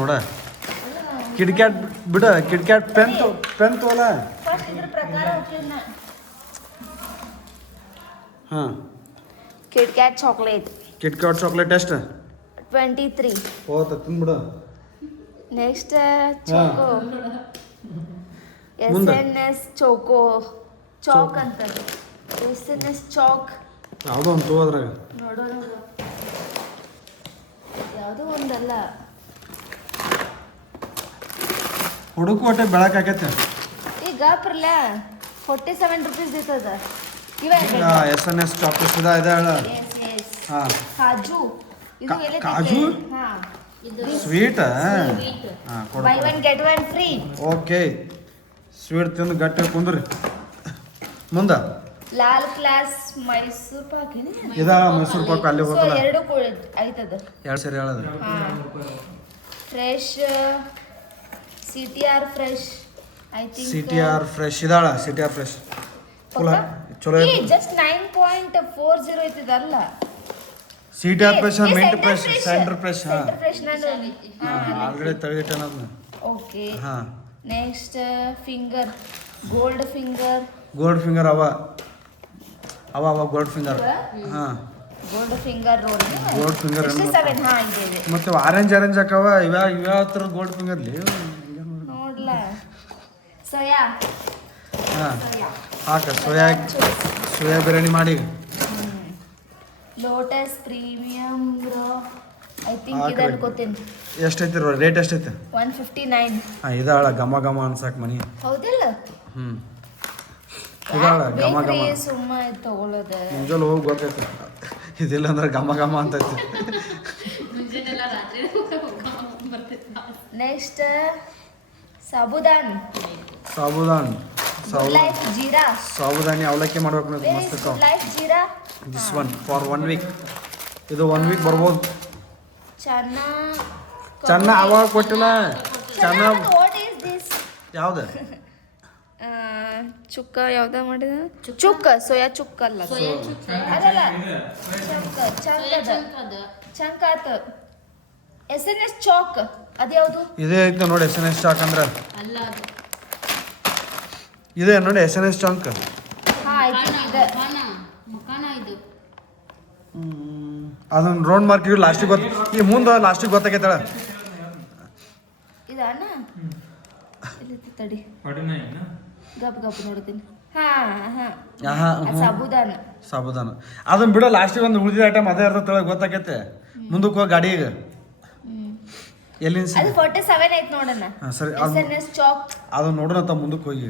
ನೋಡ ಕಿಟ್ಕ್ಯಾಟ್ ಬಿಡ KitKat pen ತೋಲ ಹಾಂ ಕಿಟ್ಕ್ಯಾಟ್ ಚಾಕ್ಲೇಟ್ ಎಷ್ಟು 23 ಹೋತ ತಿನ್ಬಿಡು next choco S choco choc ಅಂತ ಎಸ್ ಚಾಕ್ ಯಾವುದೋ ಒಂದು ತಗೋದ್ರಾಗ ನೋಡೋಣ ಯಾವುದೋ ಒಂದಲ್ಲ ಹುಡುಕು ಹೊಟ್ಟೆ ಬೆಳಕ್ ಆಕೈತೆ ಈಗ ಪರ್ಲ 47 ರೂಪೀಸ್ ಇರ್ತದ SNS ಚಾಕ್ಲೇಟ್ಸ್ ಇದೆ ಹೇಳ ಹಾಂ ಕಾಜು ಇದು ಎಲ್ಲಿ ಕಾಜು ಸ್ವೀಟ್ ಹಾಂ by one get one free okay sweet ತಿಂದು ಗಟ್ಟಿ ಕುಂದ್ರಿ ಮುಂದೆ ಲಾಲ್ ಕ್ಲಾಸ್ ಮೈಸೂರು ಪಾಕ್ ಇದ ಮೈಸೂರು ಪಾಕ್ ಅಲ್ಲಿ ಹೋಗಲ್ಲ ಎರಡು ಆಯ್ತದ ಎರಡು ಸರಿ ಹೇಳೋದು fresh CTR fresh I think CTR fresh ಇದಾಳ CTR ಫ್ರೆಶ್ ಚಲೋ ಜಸ್ಟ್ 9.40 ಐತದಲ್ಲ CTR fresh mint fresh centre fresh ಹಾಂ ಫ್ರೆಶ್ ಆಲ್ರೆಡಿ ತೆಗೆದಿಟ್ಟೆ ಅದನ್ನ ಓಕೆ ಹಾಂ ನೆಕ್ಸ್ಟ್ ಫಿಂಗರ್ ಗೋಲ್ಡ್ ಫಿಂಗರ್ ಅವ ಗೋಲ್ಡ್ ಫಿಂಗರ್ ಹಾಂ gold finger roll gold finger 67 ಹಾ ಇದೆ ಮತ್ತೆ ಆರೆಂಜ್ ಹಾಕವ ಇವ್ಯಾವ ಥರ ಗೋಲ್ಡ್ ಫಿಂಗರ್ಲಿ ನೋಡ್ಲಾ ಸೋಯಾ ಹಾಂ ಹಾಕ ಸೋಯಾ ಬಿರಿಯಾನಿ ಮಾಡಿ ಲೋಟಸ್ ಪ್ರೀಮಿಯಂ ಐ ಥಿಂಕ್ ಇದು ಅನ್ಕೋತೀನಿ ಎಷ್ಟೈತಿ ರೇಟ್ ಎಷ್ಟೈತಿ 159 ಹಾಂ ಇದಾಳ ಘಮ ಅನ್ಸಾಕ ಮನಿ ಹೌದಿಲ್ಲ ಇದಾಳ ಘಮ ಸುಮ್ಮ ತಗೊಳ್ಳೋದ ಮುಂಜಾನೆ ಹೋಗಿ ಗೊತ್ತೈತಿ ಇದಿಲ್ಲ ಅಂದ್ರೆ ಘಮ ಅಂತೈತಿ ನೆಕ್ಸ್ಟ್ ಸಾಬುದಾನ್ ಲೈಫ್ ಜೀರಾ ಸಾಬುದಾನಿ ಅವಲಕ್ಕಿ ಮಾಡ್ಬೇಕು ಮಸ್ತ್ ಲೈಫ್ ಜೀರಾ ದಿಸ್ ಒನ್ ಫಾರ್ 1 ವೀಕ್ ಇದು 1 ವೀಕ್ ಬರ್ಬೋದು ಚೆನ್ನ ಅವಾಗ ಕೊಟ್ಟಿಲ್ಲ ಚೆನ್ನ ವಾಟ್ ಈಸ್ ದಿಸ್ ಯಾವ್ದು ಚುಕ್ಕ ಯಾವ್ದ ಮಾಡಿದ ಚುಕ್ಕ ಸೋಯಾ ಚುಕ್ಕ ಅಲ್ಲ ಅದಲ್ಲ ಚಂಕ ಆತ SNS ಚಾಕ್ ಅದು ಯಾವುದು ಇದೇ ಐತೆ ನೋಡಿ SNS ಚಾಕ್ ಅಂದ್ರೆ ಇದೇ ನೋಡಿ SNS ಚಾಕ್ ಹಾ ಇದೆ ಅದನ್ನ ರೌಂಡ್ ಮಾರ್ಕ್ ಲಾಸ್ಟಿಗೆ ಈ ಮುಂದೆ ಲಾಸ್ಟಿಗೆ ಗೊತ್ತಾಗೈತಳ ಇದಣ್ಣ ಇಲ್ಲಿ ತಡಿ ಗಪ್ ನೋಡ್ತೀನಿ ಸಾಬುದಾನ ಅದನ್ನ ಬಿಡೋ ಲಾಸ್ಟಿಗೆ ಒಂದು ಉಳಿದಿದ ಐಟಮ್ ಅದೇ ಇರ್ತೈತೆ ಗೊತ್ತಾಗೈತೆ ಮುಂದಕ್ಕೆ ಹೋಗಿ ಗಾಡಿಗೆ ಎಲ್ಲಿಂದ ಅದು 47 ಐತ್ ನೋಡಣ್ಣ ಸರಿ SNS ಚಾಕ್ ಅದನ್ನ ನೋಡೋಣ ಮುಂದಕ್ಕೆ ಹೋಗಿ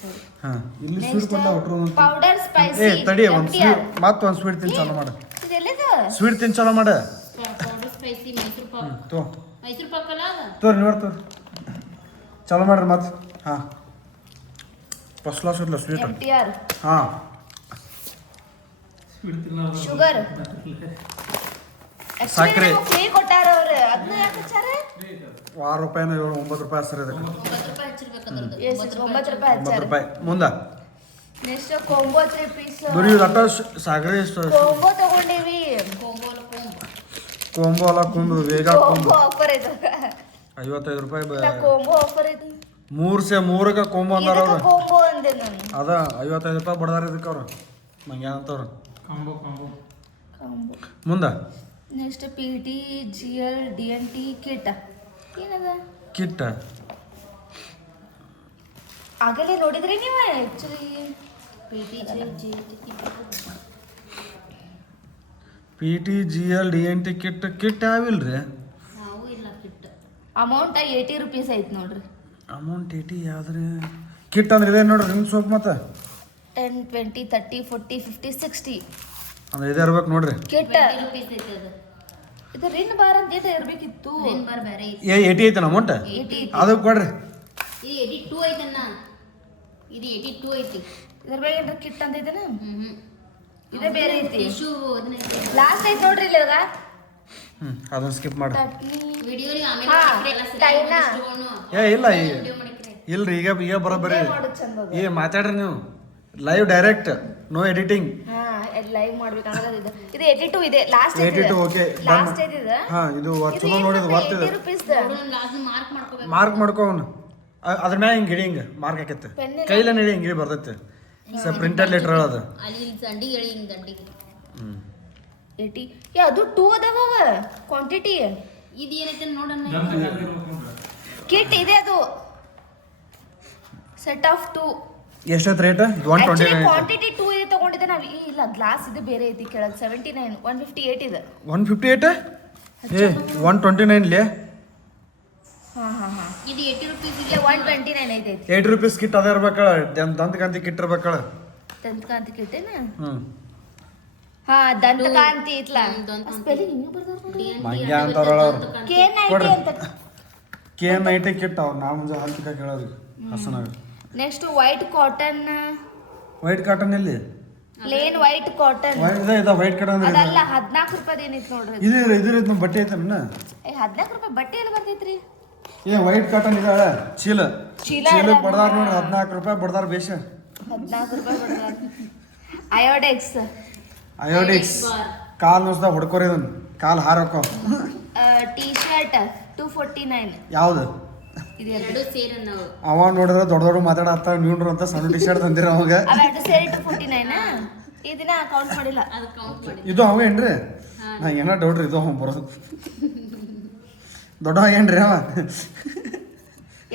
ಸರಿ ಹಾಂ ಇಲ್ಲಿ ಸ್ವೀಟ್ ಕೊಟ್ಟ ಒಟ್ರು ಪೌಡರ್ ಸ್ಪೈಸಿ ತಡಿ ಒಂದು ಸ್ವೀಟ್ ಒಂದು ಸ್ವೀಟ್ ತಿನ್ ಚಾಲು ಮಾಡು ಇದೆಲ್ಲದ ಸ್ವೀಟ್ ತಿನ್ ಚಾಲು ಮಾಡು ಪೌಡರ್ ಸ್ಪೈಸಿ ಮೈಸೂರು ಪಾಕ್ ಅಲ್ಲ ತೋರಿ ನೋಡ್ತು ಚಾಲು ಮಾಡ್ರಿ ಮತ್ತೆ ಹಾಂ ಫಸ್ಟ್ ಕ್ಲಾಸ್ ಇರಲ್ಲ ಸ್ವೀಟ್ MTR ಹಾಂ ಶುಗರ್ ಸಕ್ಕರೆ ಫ್ರೀ ಕೊಟ್ಟಾರ ಅವರು ಅದನ್ನ ಯಾಕೆ ಹಚ್ಚಾರ ₹6 9 ಸರಿ ಅದಕ್ಕೆ 9 ರೂಪಾಯಿ ಹಚ್ಚಾರ ಮುಂದೆ ನೆಕ್ಸ್ಟ್ ಕೊಂಬೋ 3 ಪೀಸ್ ಬರೀ ಅಟ್ಟ ಸಾಗರೆ ಕೊಂಬೋ ತಗೊಂಡೇವಿ ಕೊಂಬೋ ಅಲ್ಲ ಕೊಂಬು ವೇಗ ಕೊಂಬು ಆಫರ್ ಐತ ₹55 ಕೊಂಬೋ ಆಫರ್ ಐತಿ 3 ಕೊಂಬೋ ಅಂದಾರ ಅವ್ರು ಕೊಂಬೋ ಅಂದೆ ನಾನು ಅದ ₹55 ಬಡದಾರ ಇದಕ್ಕೆ ಅವ್ರು ಮಂಗ್ಯ ಅಂತವ್ರು ಕೊಂಬೋ ಮುಂದೆ next PT GL DNT kit ಏನದ ಕಿಟ್ ಆಗಲೇ ನೋಡಿದ್ರಿ ನೀವು actually PT GL DNT kit ಯಾವಿಲ್ರಿ ಅಮೌಂಟ್ 80 ರೂಪೀಸ್ ಐತ್ ನೋಡ್ರಿ ಅಮೌಂಟ್ 80 ಯಾವ್ದ್ರಿ ಕಿಟ್ ಅಂದ್ರೆ ಇದೆ ನೋಡ್ರಿ ನಿಮ್ಮ ಸೋಪ್ ಮತ್ತೆ 10 20 30 40 50 60 ಅಂದ್ರೆ ಇದೇ ಇರ್ಬೇಕು ನೋಡ್ರಿ ಕಿಟ್ ಇದು ರಿನ್ ಬಾರ್ ಅಂತ ಇರ್ಬೇಕಿತ್ತು ರಿನ್ ಬಾರ್ ಬೇರೆ ಐತಿ 80 ಐತನ ಅಮೌಂಟ್ 80 ಅದು ಕೊಡ್ರಿ ಇದು 82 ಐತನ್ನ ಇದು 82 ಐತಿ ಇದ್ರ ಬಗ್ಗೆ ಏನ್ರ ಕಿಟ್ ಅಂತ ಐತೆನ ಇದೇ ಬೇರೆ ಐತಿ ಟಿಶ್ಯೂ ಅದನ್ನ ಲಾಸ್ಟ್ ಐತ್ ನೋಡ್ರಿ ಇಲ್ಲಿ ಇವಾಗ ಅದನ್ನ ಸ್ಕಿಪ್ ಮಾಡಿ ವಿಡಿಯೋ ಆಮೇಲೆ ಹಾ, ಎಲ್ಲ ಟೈನಾ? ಇಲ್ಲ ಇಲ್ರಿ ಈಗ ಬರೋಬ್ಬರಿ ಮಾಡೋದು ಚಂದ ಮಾತಾಡ್ರಿ ನೀವು live direct no editing live ಮಾಡ್ಬೇಕಂದ್ರೆ ಇದು 82 ಇದೆ ಲಾಸ್ಟ್ 82 ಓಕೆ ಲಾಸ್ಟ್ ಇದೆ ಹಾ ಇದು ಚಲೋ ನೋಡಿದ್ ವರ್ತಿದೆ ರೂಪೀಸ್ ಲಾಸ್ಟ್ ಮಾರ್ಕ್ ಮಾಡ್ಕೋಬೇಕು. ಮಾರ್ಕ್ ಮಾಡ್ಕೊ ಅವ್ನು ಅದ್ರ ಮ್ಯಾಗ ಹಿಂಗೆ ಇಡಿ ಹಿಂಗೆ ಮಾರ್ಕ್ ಹಾಕೈತೆ ಕೈಲ ನಡಿ ಹಿಂಗೆ ಬರ್ತೈತೆ ಪ್ರಿಂಟೆಡ್ ಲೆಟರ್ ಅದು ಅಲ್ಲಿ ಇಲ್ಲಿ ದಂಡಿಗೆ ಎಳಿ ಹಿಂಗ್ ದಂಡಿಗೆ. 80 ಅದು 2 ಅದಾವ ಕ್ವಾಂಟಿಟಿ. ಇದು ಏನೈತೆ ನೋಡೋಣ. ಕಿಟ್ ಇದೆ ಅದು ಸೆಟ್ ಆಫ್ 2. ಎಷ್ಟೈತೆ ರೇಟ್ 129 ಕ್ವಾಂಟಿಟಿ 2 ಇದೆ ತಗೊಂಡಿದ್ದೆ ನಾವು. ಇಲ್ಲ ಗ್ಲಾಸ್ ಇದು ಬೇರೆ ಐತಿ ಕೆಳಗೆ 79 158 ಇದೆ 158 ಏ 129 ಲೇ ಹಾ ಹಾ ಹಾ ಇದು 80 ರೂಪೀಸ್ ಇಲ್ಲ 129 ಐತೆ 8 ರೂಪೀಸ್ ಕಿಟ್ ಅದ ಇರ್ಬೇಕಳ ದಂತಕಾಂತಿ ಕಿಟ್ ಇರ್ಬೇಕಳ ದಂತಕಾಂತಿ ಕಿಟ್ಟೇನ ಹ್ಮ್ ಹಾ ದಂತಕಾಂತಿ ಇತ್ಲ ದಂತಕಾಂತಿ. ಸ್ಪೆಲ್ಲಿಂಗ್ ಹಿಂಗೆ ಬರ್ದಾರ ನೋಡಿ. ಮಂಗ್ಯ ಅಂತಾರಳ ಅವ್ರು K90 ಅಂತ. K90 ಕಿಟ್ ಅವ್ರು ನಾವು ಮುಂಜೆ ಹಾಲ್ತಿಕ ಕೇಳೋರು ಹಸನಾಗ next white cotton white cotton ಎಲ್ಲಿ ಪ್ಲೇನ್ ವೈಟ್ ಕಾಟನ್ ಇದ ವೈಟ್ ಕಾಟನ್ ಅಂದ್ರೆ ಅದಲ್ಲ 14 ರೂಪಾಯಿ ಏನಿತ್ತು ನೋಡ್ರಿ. ಇದು ನಮ್ಮ ಬಟ್ಟೆ ಐತನ ಏ 14 ರೂಪಾಯಿ ಬಟ್ಟೆ ಎಲ್ಲಿ ಬರ್ತೈತ್ರಿ? ಏ ವೈಟ್ ಕಾಟನ್ ಇದಾಳ ಚೀಲ ಚೀಲ ಚೀಲ ಎಲ್ಲ ಬಡ್ದಾರ ನೋಡಿ 14 ರೂಪಾಯಿ ಬಡ್ದಾರ ಬೇಷ 14 ರೂಪಾಯಿ ಬರ್ತದ. ಅಯೋಡೆಕ್ಸ್ ಅಯೋಡಿಕ್ಸ್ ಕಾಲ್ ನುಸ್ದ ಹೊಡ್ಕೋರಿ ಇದನ್ನ ಕಾಲ್ ಹಾರಕ್ಕೋ ಟೀ ಶರ್ಟ್ 249 ಯಾವ್ದು ಇದು ಎರಡು ಸೇರಿ ನಾವು. ಅವ ನೋಡಿದ್ರೆ ದೊಡ್ಡ ದೊಡ್ಡ ಮಾತಾಡತ್ತ ನೀವ್ರು ಅಂತ ಸಣ್ಣ ಟಿ ಶರ್ಟ್ ತಂದಿರ ಅವಾಗ ಅವೆರಡು ಸೇರಿ 249 ಈ ದಿನ ಕೌಂಟ್ ಮಾಡಿಲ್ಲ. ಅದು ಕೌಂಟ್ ಮಾಡಿ. ಇದು ಅವ ಏನ್ರಿ ನಾ ಏನೋ ಡೌಟ್ ಇದು ಅವ ಬರೋದು ದೊಡ್ಡ ಏನ್ರಿ ಅವ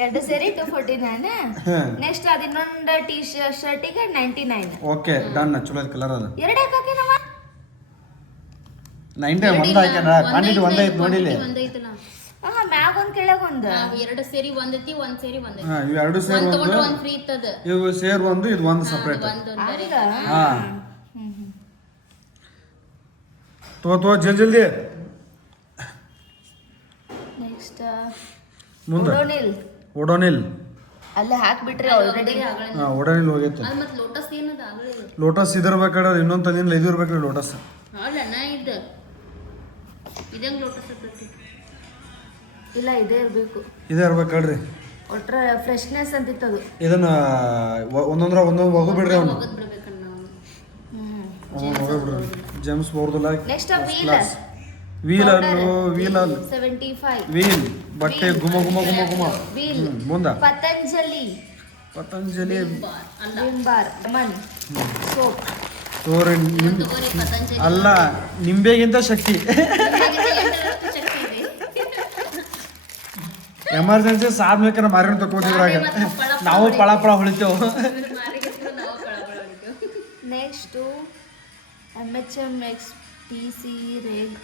ಎರಡು ಸೇರಿ 249. ನೆಕ್ಸ್ಟ್ ಅದ ಇನ್ನೊಂದು ಟೀ ಶರ್ಟಿಗೆ 99. ಓಕೆ ಡನ್ ಚಲೋ ಕಲರ್ ಅದು ಎರಡು ಹಾಕಿನವ 90 ಒಂದ ಹಾಕ್ಯಾನ ಕ್ವಾಂಟಿಟಿ ಒಂದ ಐತ್ ನೋಡಿಲಿ ಒಂದೈತಲ್ಲ. ಹಾ ಮ್ಯಾಗ ಒಂದ್ ಕೆಳಗ ಒಂದ್ ಎರಡು ಸೇರಿ ಒಂದೈತಿ ಒಂದ್ ಸೇರಿ ಒಂದೈತಿ. ಹಾ ಇವು ಎರಡು ಸೇರ್ ಒಂದ್ ಒಂದು ತಗೊಂಡ್ರೆ ಒಂದ್ ಫ್ರೀ ಇತ್ತದ. ಇವು ಸೇರ್ ಒಂದು ಇದು ಒಂದು ಸಪ್ರೇಟ್ ಒಂದ್ ಒಂದರೆ. ಹಾ ತೋ ಜಲ್ದಿ ನೆಕ್ಸ್ಟ್ ಮುಂದೆ ಓಡೋನಿಲ್ ಓಡೋನಿಲ್ ಅಲ್ಲೇ ಹಾಕ್ಬಿಟ್ರಿ ಆಲ್ರೆಡಿ. ಹಾ ಓಡೋನಿಲ್ ಹೋಗೈತೆ ಅದು ಮತ್ತೆ ಲೋಟಸ್ ಏನದ ಆಗಲಿಲ್ಲ. ಲೋಟಸ್ ಇದಿರ್ಬೇಕಾದ್ರೆ ಇನ್ನೊಂದು ತಂದಿಲ್ಲ ಇದು ಇರ್ಬೇಕ್ರಿ ಲೋಟಸ್ ಅಲ್ಲಣ್ಣ ಇದು ಇದಂಗ್ ಲೋಟಸ್ ಇರ್ತೈತಿ. ಇಲ್ಲ ಇದೇ ಇರ್ಬೇಕು ಇದೇ ಇರ್ಬೇಕಲ್ರಿ ಒಟ್ರ ಫ್ರೆಶ್ನೆಸ್ ಅಂತಿತ್ತದು. ಇದನ್ನ ಒಂದೊಂದ್ರ ಒಂದೊಂದು ಹೋಗು ಬಿಡ್ರಿ ಅವ್ನು ಹೋಗದ್ ಬಿಡ್ಬೇಕಣ್ಣ ನಾವು. ಹೋಗು ಬಿಡ್ರಿ ಜೇಮ್ಸ್ ಬೋರ್ದಲ್ಲ ನೆಕ್ಸ್ಟ್ ವೀಲ್ ವೀಲ್ ಅನ್ನು ವೀಲ್ ಅನ್ನು 75 ವೀಲ್ ಬಟ್ಟೆ ಗುಮ ಗುಮ ಗುಮ ಗುಮ ವೀಲ್ ಮುಂದ ಪತಂಜಲಿ ಅಲ್ಲ ವಿಮ್ ಬಾರ್ ಮನ್ ಸೋಪ್ ತೋರಿ ತಗೋರಿ ಪತಂಜಲಿ. ಅಲ್ಲ ನಿಂಬೆಗಿಂತ ಶಕ್ತಿ ಎಮರ್ಜೆನ್ಸಿ ಸಾಧ್ಬೇಕಾರೆ ಮಾರಿನ ತಕೋತಿದ್ರಾಗ ನಾವು ಪಳ ಪಳ ಹೊಳಿತೇವು. ನೆಕ್ಸ್ಟ್ MHM XPC ರೇಗ್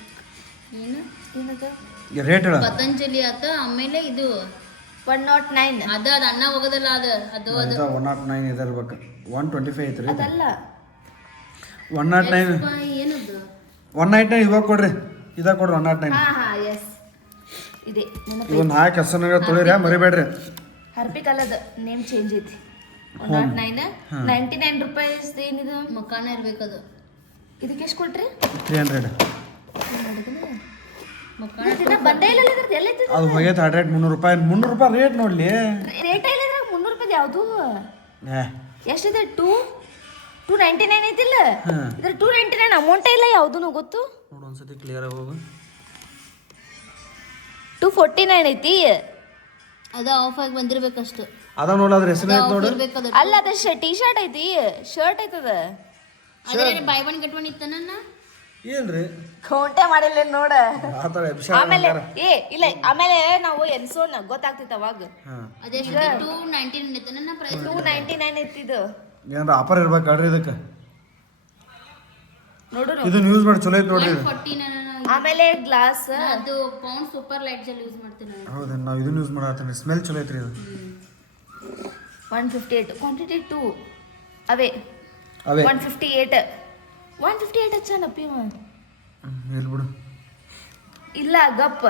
ಏನು ಏನದು ರೇಟ್ ಹೇಳ ಪತಂಜಲಿ ಆತ. ಆಮೇಲೆ ಇದು 109 ಅದ ಅನ್ನ ಹೋಗೋದಲ್ಲ ಅದು ಅದು ಅದು 109 ಇದೆ ಇರ್ಬೇಕು 125 ಐತ್ರಿ ಅದಲ್ಲ 109 ಏನದು 199 ಇವಾಗ ಕೊಡ್ರಿ ಇದ ಕೊಡ್ರಿ 109 ಹಾ ಹಾ ಎಸ್ ಇದೆ ಇವನ್ ಹಾಕಿ ಹಸನಾಗ ತೊಳಿರಿ ಮರಿಬೇಡ್ರಿ. ಹರ್ಪಿಕ್ ಅಲ್ಲದ ನೇಮ್ ಚೇಂಜ್ ಐತಿ 109 99 ರೂಪಾಯಿಸ್ ಏನಿದು ಮಕಾನ ಇರ್ಬೇಕದು. ಇದಕ್ಕೆ ಎಷ್ಟು ಕೊಟ್ರಿ 300 ಮಕಾನ ದಿನ ಬಂದೇ ಇಲ್ಲ ಇದ್ರದ್ದು ಎಲ್ಲ ಐತಿ ಅದು ಹೋಗೈತೆ ರೇಟ್ 300 ರೂಪಾಯಿ ರೇಟ್ ನೋಡ್ಲಿ ರೇಟ್ ಇಲ್ಲ ಇದ್ರಾಗ 300 ರೂಪಾಯಿ ಯಾವುದು ಏ ಎಷ್ಟಿದೆ 299 ಐತಿಲ್ಲ ಇದ್ರ 299 ಅಮೌಂಟೇ ಇಲ್ಲ ಯಾವುದೂ ಗೊತ್ತು. ನೋಡು ಒಂದ್ಸತಿ ಕ್ಲಿಯರ್ ಆಗಿ ಹೋಗು 249 ಐತಿ ಅದ ಆಫ್ ಆಗಿ ಬಂದಿರ್ಬೇಕಷ್ಟು. ಅದ ನೋಡ ಅದ್ರ ಹೆಸರು ಐತೆ ನೋಡು ಇರ್ಬೇಕದು. ಅಲ್ಲ ಅದ ಟೀ ಶರ್ಟ್ ಐತಿ ಶರ್ಟ್ ಐತದ ಅದೇ ಬೈ ಒನ್ ಗೆಟ್ ಒನ್ ಇತ್ತನ. ಏನ್ರಿ ಕೌಂಟೇ ಮಾಡಿಲ್ಲ ನೋಡ. ಆತರ ಆಮೇಲೆ ಇಲ್ಲ ಆಮೇಲೆ ನಾವು ಎನ್ಸೋಣ ಗೊತ್ತಾಗ್ತಿತ್ತು ಅವಾಗ. ಅದೆಷ್ಟು 299 ಇತ್ತನ ಪ್ರೈಸ್. 299 ಐತಿದು ಏನಾರ ಆಫರ್ ಇರ್ಬೇಕಲ್ರಿ ಇದಕ್ಕೆ ನೋಡು. ಇದು ಯೂಸ್ ಮಾಡಿ ಚಲೋ ಐತೆ ನೋಡ್ರಿ ಇದು. 149 ಆಮೇಲೆ ಗ್ಲಾಸ್ ಅದು pound super light gel use ಮಾಡ್ತೀನಿ ನಾನು. ಹೌದಾ ನಾವು ಇದನ್ನ ಯೂಸ್ ಮಾಡತ್ತೀನಿ ಸ್ಮೆಲ್ ಚಲೋ ಐತ್ರಿ ಇದು 158 ಕ್ವಾಂಟಿಟಿ 2 ಅವೇ ಅವೇ 158 ಹಚ್ಚನಪ್ಪಿ ಇರ್ಲಿ ಬಿಡು ಇಲ್ಲ ಗಪ್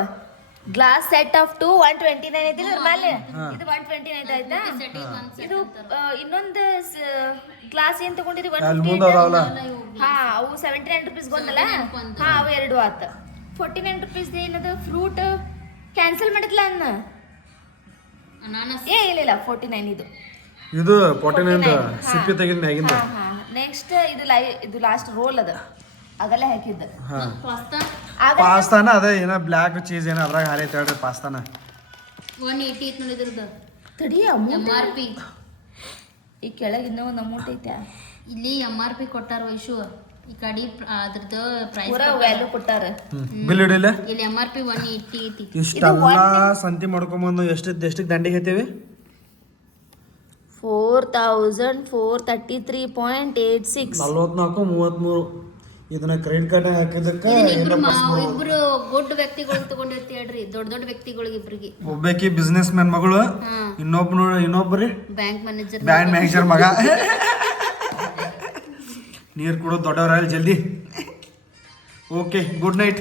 ಗ್ಲಾಸ್ ಸೆಟ್ ಆಫ್ 2 129 ಐತಿಲ್ಲ ಮೇಲೆ ಇದು 129 ಆಯ್ತಾ. ಇದು ಇನ್ನೊಂದು ಗ್ಲಾಸ್ ಏನ್ ತಗೊಂಡಿರಿ ಅಲ್ಲಿ ಮುಂದೆ ಅದಾವಲ್ಲ ಹಾ ಅವು 79 ರೂಪೀಸ್ ಗೊತ್ತಲ್ಲ ಹಾ ಅವು ಎರಡು ಆತ 49 ರೂಪೀಸ್ ಏನದ ಫ್ರೂಟ್ ಕ್ಯಾನ್ಸಲ್ ಮಾಡಿದ್ಲ ಅನ್ನ ಅನಾನಸ್ ಇಲ್ಲ 49 ಇದು ಇದು 49 ಸಿಪ್ಪಿ ತೆಗಿದ ಮ್ಯಾಗಿಂದ ನೆಕ್ಸ್ಟ್ ಇದು ಲಾಸ್ಟ್ ರೋಲ್ ಅದ ಆಗಲೇ ಹಾಕಿದ್ದ ಹಾಂ ಪಾಸ್ತಾ ಪಾಸ್ತಾನ ಅದೇ ಏನೋ ಬ್ಲ್ಯಾಕ್ ಚೀಸ್ ಏನೋ ಅದ್ರಾಗ ಹಾರೈತೆ ಹೇಳ್ರಿ ಪಾಸ್ತಾನ 180 ಐತ್ ನೋಡಿ ಇದ್ರದ್ದು ತಡಿ MRP. ಈ ಕೆಳಗೆ ಇನ್ನೂ ಒಂದು ಅಮೌಂಟ್ ಐತೆ ಇಲ್ಲಿ MRP ಕೊಟ್ಟಾರ ವೈಶು ಈ ಕಡೆ ಅದ್ರದ್ದು ಪ್ರೈಸ್ ಪೂರಾ ವ್ಯಾಲ್ಯೂ ಕೊಟ್ಟಾರ ಬಿಲ್ ಇಡಿಲ್ಲ ಇಲ್ಲಿ MRP 180 ಐತಿ. ಇಷ್ಟೆಲ್ಲ ಸಂತಿ ಮಾಡ್ಕೊಂಬಂದು ಎಷ್ಟಕ್ಕೆ ದಂಡಿಗೆ ಐತೀವಿ 4433.86 44 33 ಇದನ್ನ ಕ್ರೆಡಿಟ್ ಕಾರ್ಡ್ ಹಾಕಿದ್ದಕ್ಕೆ ಇಬ್ರು ಗುಡ್ ವ್ಯಕ್ತಿಗಳಿಗೆ ತಗೊಂಡಿರ್ತಿ ಹೇಳ್ರಿ ದೊಡ್ಡ ವ್ಯಕ್ತಿಗಳಿಗೆ ಇಬ್ರಿಗೆ ಒಬ್ಬಾಕಿ ಬಿಸ್ನೆಸ್ ಮ್ಯಾನ್ ಮಗಳು ಇನ್ನೊಬ್ರಿ ಬ್ಯಾಂಕ್ ಮ್ಯಾನೇಜರ್ ಬ್ಯಾಂಕ್ ಮ್ಯಾನೇಜರ್ ಮಗ ನೀರು ಕುಡೋದು ದೊಡ್ಡವರಾಗಲಿ ಜಲ್ದಿ ಓಕೆ ಗುಡ್ ನೈಟ್